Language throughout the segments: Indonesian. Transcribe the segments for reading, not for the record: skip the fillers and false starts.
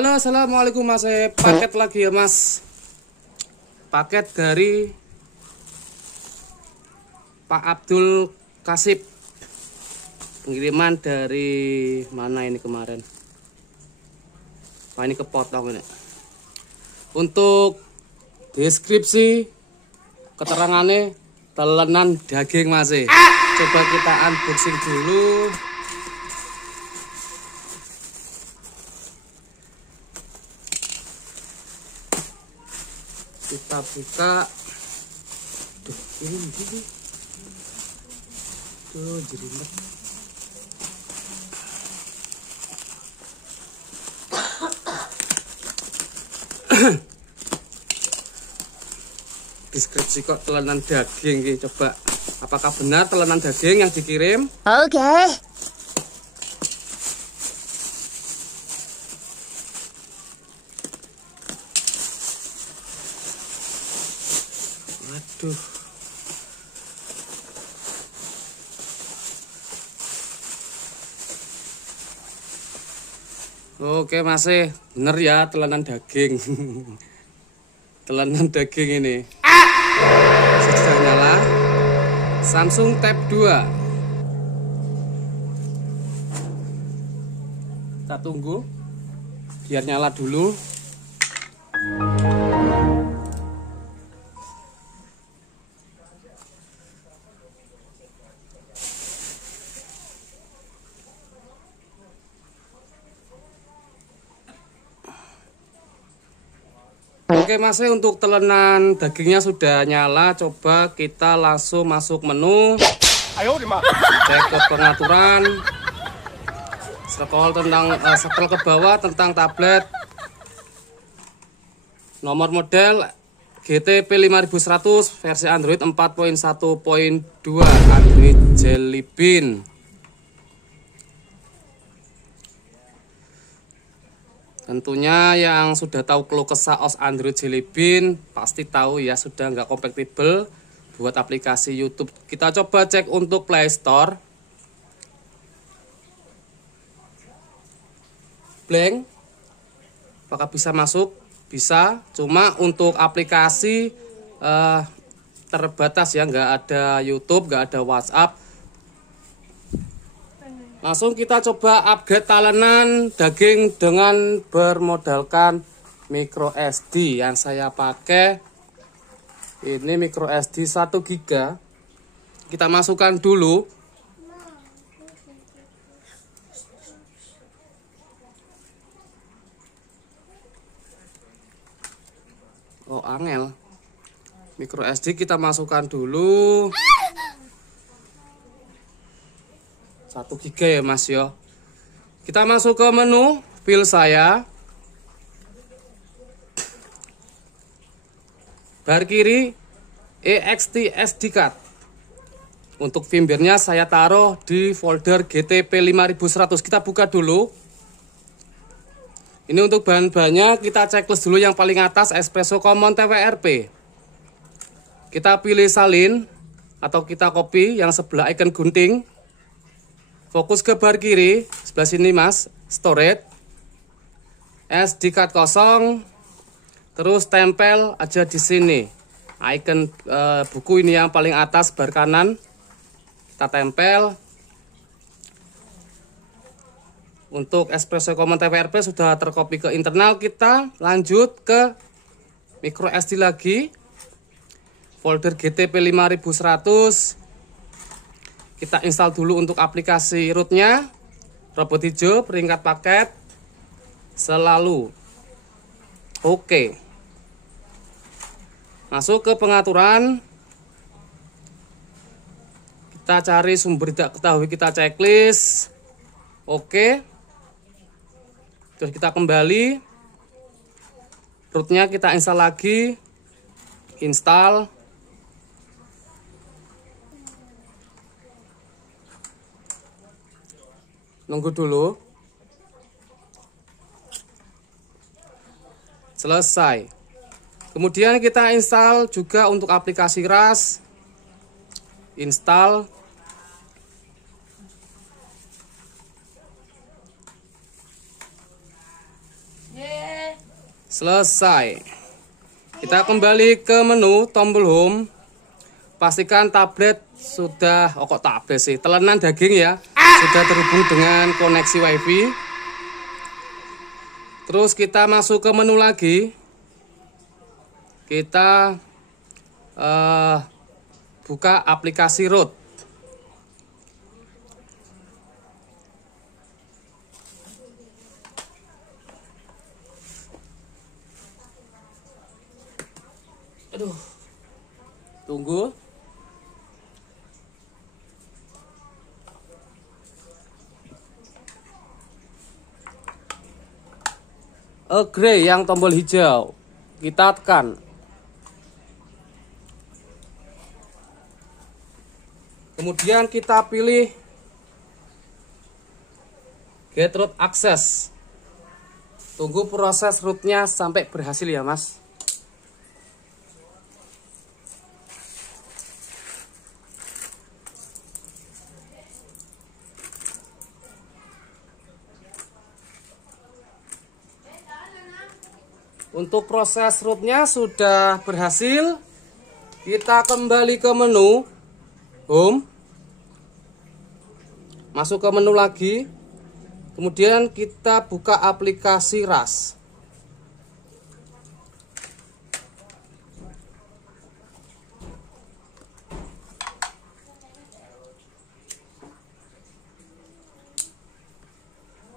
Halo, assalamualaikum Mas. Paket lagi ya Mas. Paket dari Pak Abdul Kasib. Pengiriman dari mana ini kemarin? Wah, ini kepotong ini. Untuk deskripsi keterangannya telenan daging Mas. Coba kita unboxing dulu. Kita buka. Duh, ini. Tuh, jelimet. Deskripsi kok telenan daging gitu. Coba apakah benar telenan daging yang dikirim? Oke. Waduh. Oke masih bener ya telenan daging. Telenan daging ini. Sudah nyala. Samsung Tab 2. Kita tunggu biar nyala dulu. Oke Mas, untuk telenan dagingnya sudah nyala. Coba kita langsung masuk menu. Cek ke pengaturan. Scroll ke bawah tentang tablet. Nomor model GT P5100 versi Android 4.1.2 Android Jelly Bean. Tentunya yang sudah tahu keluh kesah OS Android Jelly Bean pasti tahu ya, sudah nggak kompatibel buat aplikasi YouTube. Kita coba cek untuk Play Store. Blank. Apakah bisa masuk? Bisa. Cuma untuk aplikasi terbatas ya, nggak ada YouTube, nggak ada WhatsApp. Langsung kita coba upgrade talenan daging dengan bermodalkan micro SD. Yang saya pakai ini micro SD 1 GB. Kita masukkan dulu. Oh angel. Micro SD kita masukkan dulu. 1 GB ya Mas yo. Kita masuk ke menu file saya. Bar kiri EXT SD card. Untuk firmware-nya saya taruh di folder GTP 5100. Kita buka dulu. Ini untuk bahan-bahannya kita checklist dulu. Yang paling atas espresso common TWRP. Kita pilih salin atau kita copy yang sebelah icon gunting. Fokus ke bar kiri, sebelah sini Mas, storage, SD card kosong, terus tempel aja di sini. Icon buku ini yang paling atas bar kanan, kita tempel. Untuk espresso common TWRP sudah tercopy ke internal, kita lanjut ke micro SD lagi, folder GTP 5100. Kita install dulu untuk aplikasi rootnya. Robot hijau, peringkat paket selalu. Oke. Masuk ke pengaturan. Kita cari sumber tidak ketahui, kita checklist. Oke. Terus kita kembali. Rootnya kita install lagi. Install. Nunggu dulu. Selesai. Kemudian kita install juga untuk aplikasi RAS. Install. Selesai. Kita kembali ke menu tombol home. Pastikan tablet sudah, oh kok tablet sih, telenan daging ya, sudah terhubung dengan koneksi wifi. Terus kita masuk ke menu lagi. Kita buka aplikasi Root. Aduh, tunggu. Agree yang tombol hijau, kita tekan. Kemudian kita pilih Get Root Access. Tunggu proses rootnya sampai berhasil ya mas. Untuk proses rootnya sudah berhasil. Kita kembali ke menu home, masuk ke menu lagi, kemudian kita buka aplikasi RAS.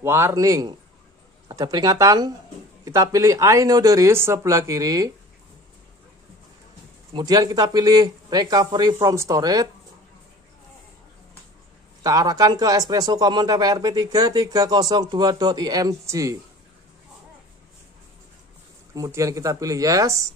Warning, ada peringatan. Kita pilih I know the risk sebelah kiri. Kemudian kita pilih Recovery from Storage. Kita arahkan ke Espresso Common TWRP 3302.img. Kemudian kita pilih Yes.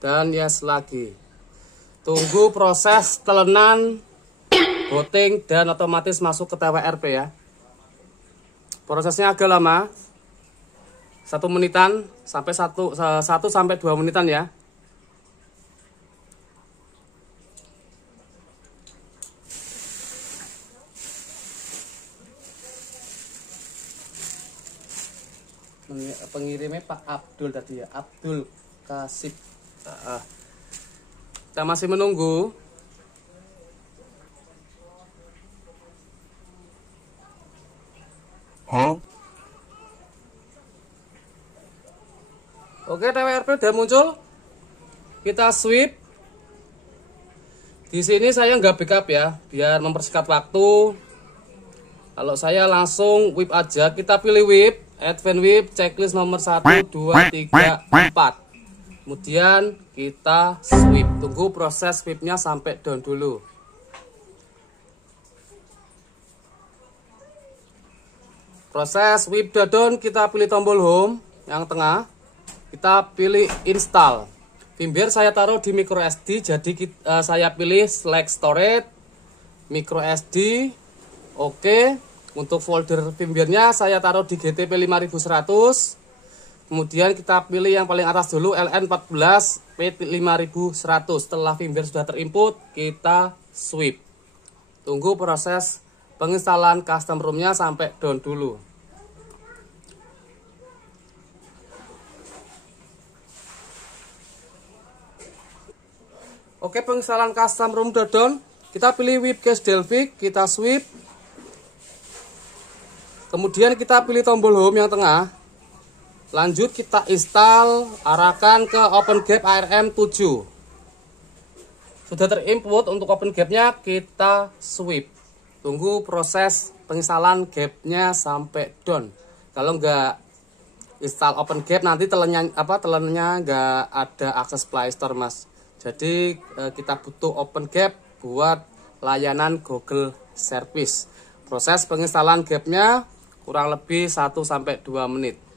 Dan Yes lagi. Tunggu proses telenan, booting, dan otomatis masuk ke TWRP ya. Prosesnya agak lama, 1 menitan sampai 1 sampai 2 menitan ya. Pengirimnya Pak Abdul tadi ya, Abdul Kasib. Kita masih menunggu. Oke, TWRP udah muncul. Kita sweep. Di sini saya nggak backup ya, biar mempersingkat waktu. Kalau saya langsung whip aja, kita pilih whip, advance whip, checklist nomor 1, 2, 3, 4. Kemudian kita sweep. Tunggu proses sweepnya sampai down dulu. Proses sweep udah down, kita pilih tombol home yang tengah. Kita pilih install. Firmware saya taruh di micro SD, jadi saya pilih select storage, micro SD. Oke. Untuk folder firmware-nya saya taruh di GTP 5100. Kemudian kita pilih yang paling atas dulu, LN14 P5100. Setelah firmware sudah terinput, kita sweep. Tunggu proses penginstalan custom ROM-nya sampai down dulu. Oke, penginstalan custom ROM udah down. Kita pilih whip case Delphic, kita sweep. Kemudian kita pilih tombol home yang tengah. Lanjut kita install, arahkan ke OpenGAP ARM 7. Sudah terinput untuk OpenGAP-nya, kita sweep. Tunggu proses penginstalan GAP-nya sampai down. Kalau nggak install OpenGAP nanti telennya nggak ada akses Play Store mas. Jadi kita butuh OpenGAP buat layanan Google Service. Proses penginstalan GAP-nya kurang lebih 1 sampai 2 menit.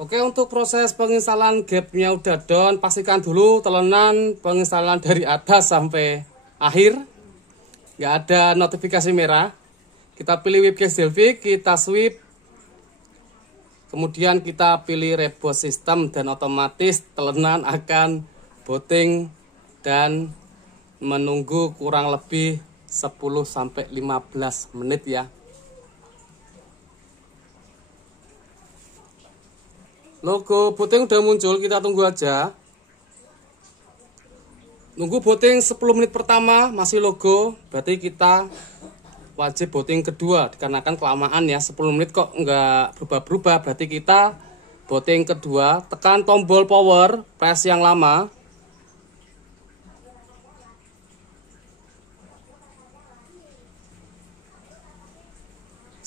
Oke, untuk proses penginstalan GAP-nya udah down, pastikan dulu telenan penginstalan dari atas sampai akhir. Nggak ada notifikasi merah. Kita pilih Webcase Delphic, kita sweep. Kemudian kita pilih reboot system dan otomatis telenan akan booting dan menunggu kurang lebih 10-15 menit ya. Logo booting udah muncul, kita tunggu aja. Nunggu booting 10 menit pertama masih logo, berarti kita wajib booting kedua. Dikarenakan kelamaan ya, 10 menit kok nggak berubah-berubah, berarti kita booting kedua. Tekan tombol power, press yang lama.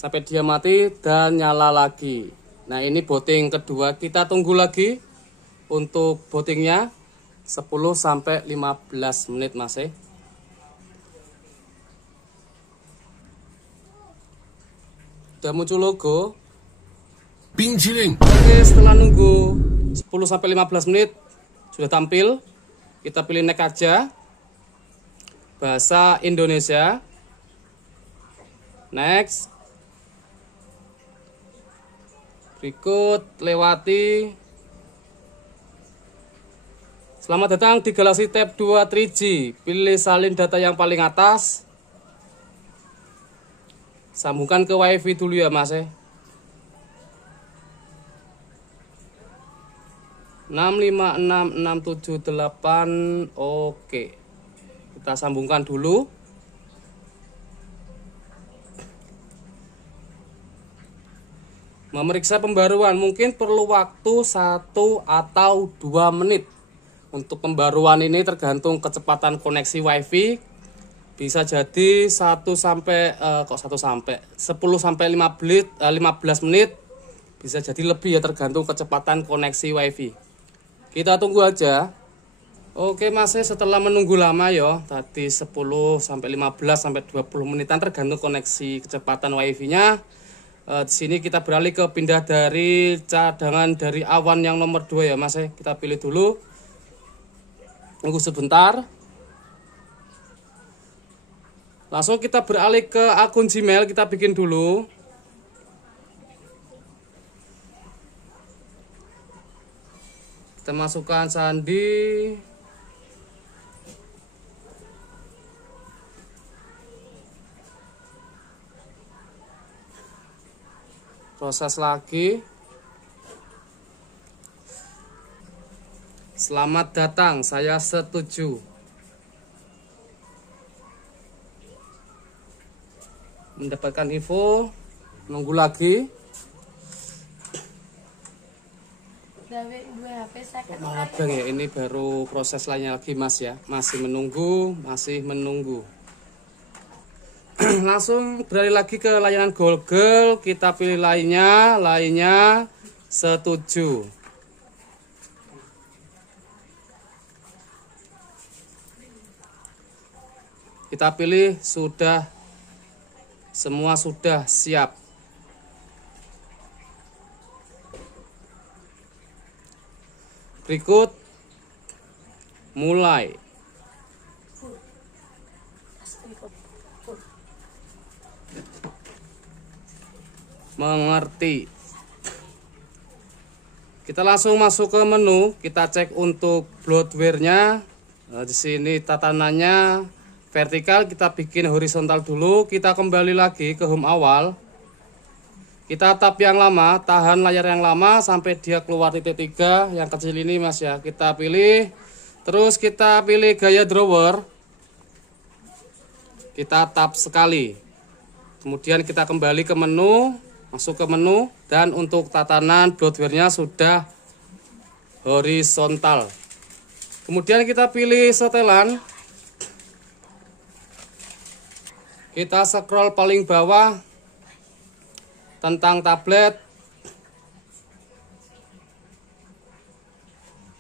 Sampai dia mati dan nyala lagi. Nah ini booting kedua, kita tunggu lagi untuk bootingnya 10-15 menit masih. Udah muncul logo. Oke, setelah nunggu 10-15 menit sudah tampil. Kita pilih next aja. Bahasa Indonesia. Next. Berikut lewati. Selamat datang di Galaxy Tab 2 3G. Pilih salin data yang paling atas. Sambungkan ke WiFi dulu ya Mas. 656678. Oke. Kita sambungkan dulu. Memeriksa pembaruan mungkin perlu waktu 1 atau 2 menit. Untuk pembaruan ini tergantung kecepatan koneksi WiFi. Bisa jadi 10 sampai 15 menit. Bisa jadi lebih ya, tergantung kecepatan koneksi WiFi. Kita tunggu aja. Oke Mas, setelah menunggu lama ya, tadi 10 sampai 15 sampai 20 menitan tergantung koneksi kecepatan WiFi-nya. Di sini kita beralih ke pindah dari cadangan dari awan yang nomor 2 ya Mas. Kita pilih dulu. Tunggu sebentar. Langsung kita beralih ke akun Gmail, kita bikin dulu. Kita masukkan sandi. Proses lagi. Selamat datang, saya setuju. Mendapatkan info, nunggu lagi. Maaf bang ya, ini baru proses lainnya lagi Mas ya. Masih menunggu. Langsung beralih lagi ke layanan Google. Kita pilih lainnya setuju. Kita pilih sudah, semua sudah siap. Berikut mulai. Mengerti. Kita langsung masuk ke menu, kita cek untuk bloatware-nya. Nah, di sini tatanannya vertikal, kita bikin horizontal dulu. Kita kembali lagi ke home awal. Kita tap yang lama, tahan layar yang lama sampai dia keluar titik 3 yang kecil ini Mas ya. Kita pilih, terus kita pilih gaya drawer. Kita tap sekali. Kemudian kita kembali ke menu, masuk ke menu, dan untuk tatanan bloatware-nya sudah horizontal. Kemudian kita pilih setelan. Kita scroll paling bawah tentang tablet.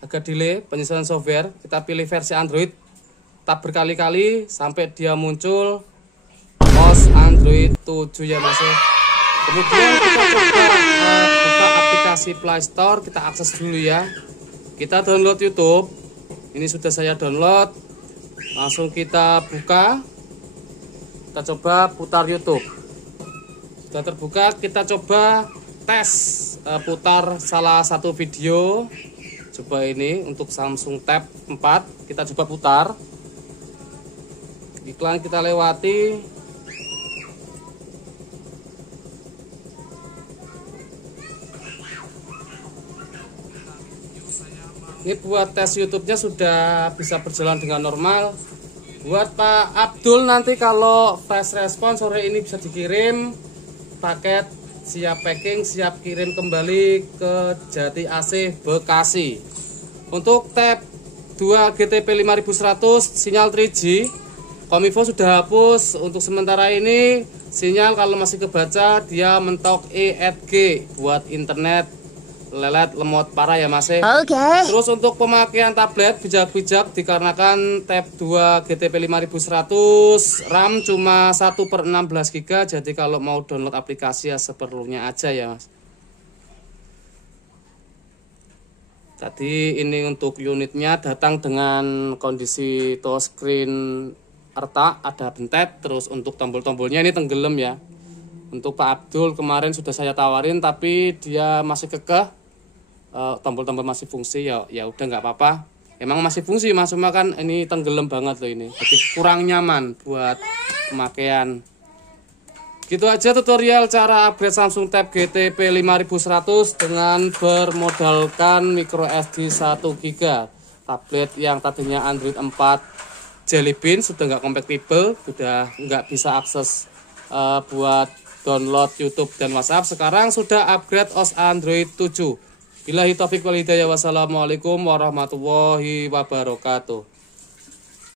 Agak delay penyesuaian software. Kita pilih versi Android. Tab berkali-kali sampai dia muncul OS Android 7 ya Mas. Kemudian kita coba buka aplikasi Play Store. Kita akses dulu ya. Kita download YouTube. Ini sudah saya download. Langsung kita buka. Kita coba putar YouTube. Sudah terbuka, kita coba tes putar salah satu video. Coba ini untuk Samsung Tab 4 kita coba putar. Iklan kita lewati. Ini buat tes YouTube-nya sudah bisa berjalan dengan normal. Buat Pak Abdul nanti kalau fast respon sore ini bisa dikirim paket, siap packing, siap kirim kembali ke Jati AC Bekasi. Untuk tab 2 GTP 5100 sinyal 3G, Kominfo sudah hapus. Untuk sementara ini sinyal kalau masih kebaca dia mentok E@G buat internet lelet lemot parah ya Mas. Terus untuk pemakaian tablet bijak-bijak dikarenakan tab 2 GTP 5100 RAM cuma 1/16 GB, jadi kalau mau download aplikasi ya seperlunya aja ya Mas. Tadi ini untuk unitnya datang dengan kondisi touchscreen retak, ada bentet. Terus untuk tombol-tombolnya ini tenggelam ya. Untuk Pak Abdul kemarin sudah saya tawarin tapi dia masih kekeh. Tombol-tombol masih fungsi ya udah nggak apa-apa. Emang masih fungsi Mas, cuma kan ini tenggelam banget loh ini. Jadi kurang nyaman buat pemakaian. Gitu aja tutorial cara upgrade Samsung Tab GTP 5100 dengan bermodalkan micro SD 1 GB. Tablet yang tadinya Android 4 Jelly Bean sudah nggak kompatibel, sudah nggak bisa akses buat download YouTube dan WhatsApp. Sekarang sudah upgrade OS Android 7. Billahi taufiq wal hidayah. Wassalamualaikum warahmatullahi wabarakatuh.